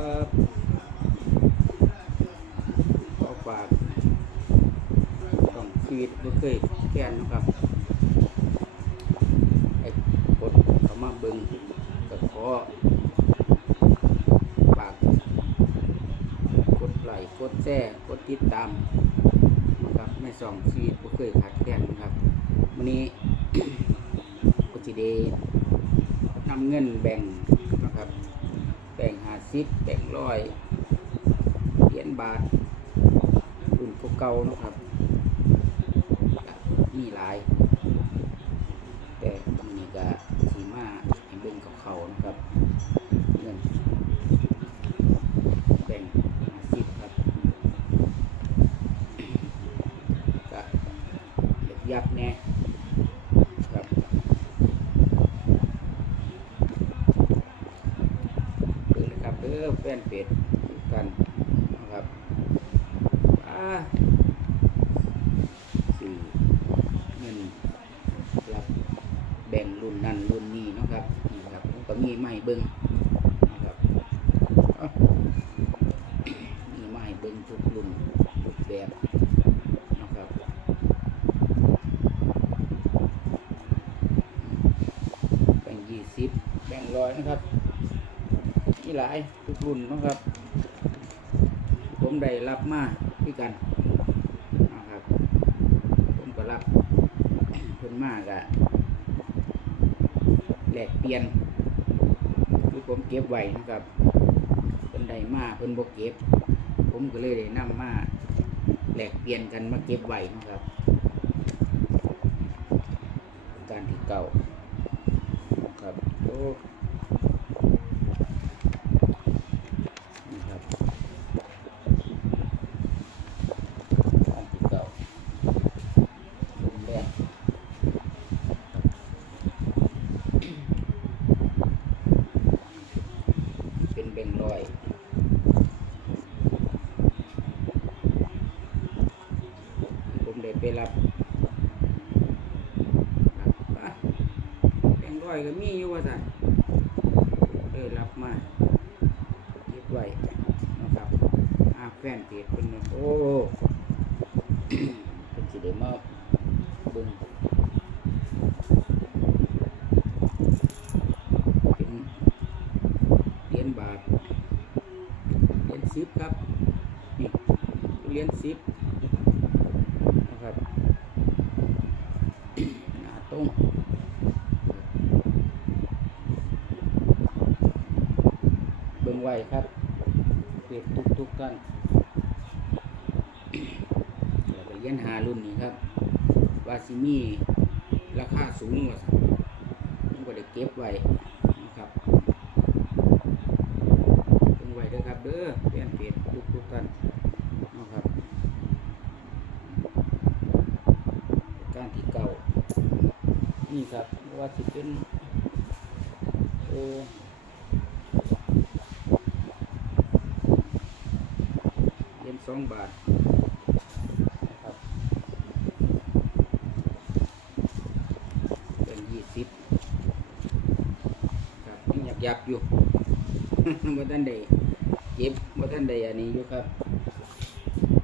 ครับขอฝากต้องชีวิตบ่เคยแค้นนะครับไอ้กดเข้ามาเบิ่งก็ขอฝากกดไลค์กดแชร์กดติดตามนะครับแม่สองชีวิตบ่เคยขาดแคลนนะครับวันนี้ก็สิได้นำเงินแบ่ง บ่งหาซิปแบ่งร้อยเหรียญบาทรุ่นเก่าๆนะครับมีหลาย แต่ตรงนี้ก็สีมาให้เบิ่งกับเขาๆนะครับเงินแบ่งหาซิปครับก็ยับๆแน่ครับ เด้อนะครับเด้อแฟ นเพจกันนะครับอ่าสี่เงินรับแบ่งรุ่นนั้นรุ่นนี้นะครับนี่ครับก็มีไมาให้เบิ้งนะครับมีไมาให้เบิ้งทุกรุ่นทุกแบบแบ่งยี่สิบแบ่งร้อยนะครับ มี หลายทุกรุ่นนะครับ ผมได้รับมาที่กันนะครับ ผมก็รับเพิ่นมากอะแหลกเปลี่ยนคือผมเก็บไว้นะครับเพิ่นได้มาเพิ่นบ่เก็บ ผมก็เลยได้นำมาแหลกเปลี่ยนกันมาเก็บไว้นะครับ การที่เก่าครับโอ้นี่ครับการที่เก่าลมแรงเป็นเบงลอย ผมได้ไปรับครับอะแบงร้อย ก็มีอยู่ว่าสันได้รับมาเก็บไว้นะครับอาแฟนเพจเป็นโอ้เป็นสิได้มาเบิ่งเป็นเหรียญบาทเหรียญสิบครับนี่เหรียญสิบนะครับหน้าตรงเบิ่งไว้ครับเปรียบทุกทุกๆท่านแล้วก็เหรียญหารุ่นนี้ครับวาซิมีราคาสูงกว่าผมก็ได้เก็บไว้นะครับเบิ่งไว้เด้อครับเด้อเปลี่ยนเปรียบทุกทุกๆท่านนะครับ การที่เก่านี่ครับว่าสิเป็นเออเหรียญส องบาทนะครับเป็นยี่สิบครับยังหยับยับอยู่บ่ทันได้เก็บบ่ทันได้อันนี้อยู่ครับ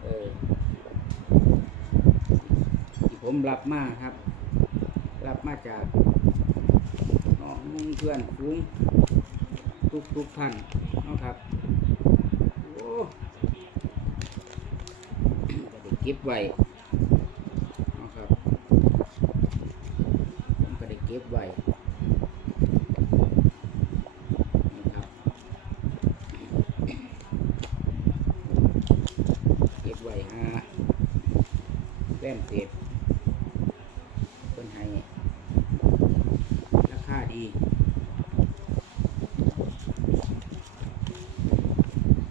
เออที่ผมรับมาครับ รับมาจากน้องเพื่อนฟุ้งทุกทุกท่านนะครับ โอ้ ก็ได้เก็บไว้นะครับผมก็ได้เก็บไว้นะครับเก็บไว้ฮะแป้นเศษเพิ่นให้ราคาดี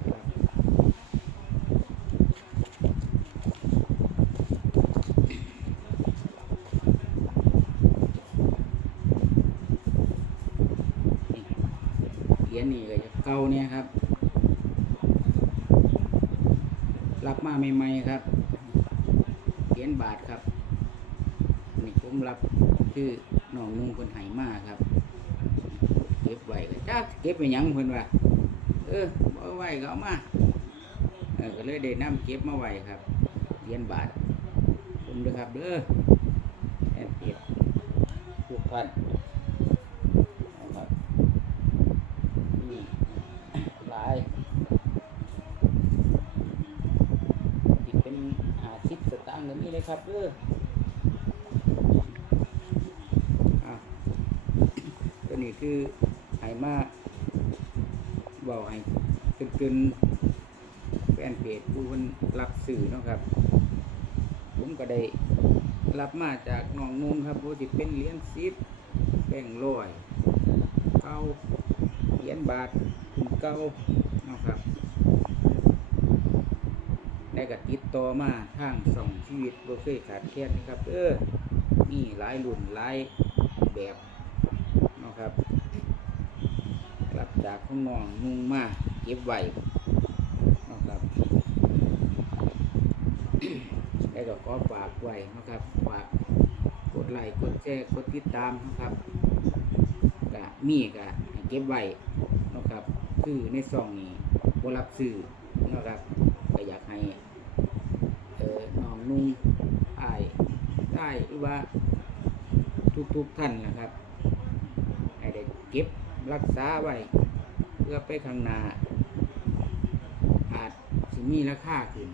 ครับนี่ ขียญนี่ก็จะเก่าเนี่ยครับ รับมาใหม่ๆครับเหรียญบาทครับนี่ผมรับชื่อน้องนุ่งคนไหมาครับ เก็บไว้ก็จักเก็บไปยังเพิ่นว่าเออบ่เอาไว้ก็เอามาเออก็เลยได้นํเก็บมาไว้ครับเหรียญบาทผมด้อครับเด้อแอนเปียทุกท่านนะครับนี่หลายอีกเป็นหาสิบสตาง ครับเออะตัวนี้คือไหมาบอกให้เป็นเกินแฟนเพจผู้คนรับสื่อนะครับ ผมก็ได้รับมาจากน้องนุ่งครับว่าสิเป็นเหรียญสิบแบ่งค์ร้อย เก้าเหรียญบาทเก้าเนาะครับ ได้ก็ติดต่อมาทางสองชีวิตบ่เคยขาดแคลนนะครับ เออนี่หลายรุ่นหลายแบบนะครับรับจากข้างนองนุ่งมาเก็บไว้นะครับได้ก็ขอฝากไว้นะครับฝากกดไลค์กดแชร์กดติดตามนะครับก็มีก็ให้เก็บไว้นะครับ คือในซองนี้บรับซื้อนะครับ ก็อยากให้เออน้องนุ่งไอายได้หรือว่าทุกทุกๆท่านนะครับ ให้ได้เก็บรักษาไว้ เพื่อไปข้างหน้าอาจสิมีราคาขึ้น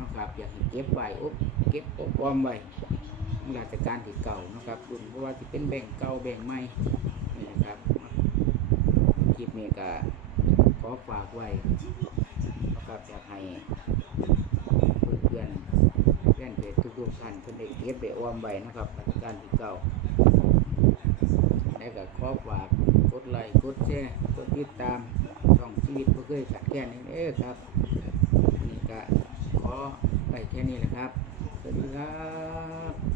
นะครับ อยากให้เก็บไว้อบเก็บอบออมไว้ราชการที่เก่านะครับรุ่นเพราะว่าที่เป็นแบ่งเก่าแบ่งใหม่นี่นะครับคลิปนี้ก็ขอฝากไว้ นะครับอยากให้เพื่อนๆเพื่อนเพจทุกๆท่านเพื่อนได้เก็บได้ออมไว้นะครับการที่เก่าแล้วก็ขอฝากกดไลค์กดแชร์กดติดตามช่องชีวิตเพื่อเคยขัดแค่นี้เด้อครับนี่ก็ขอไปแค่นี้แหละครับ สวัสดีครับ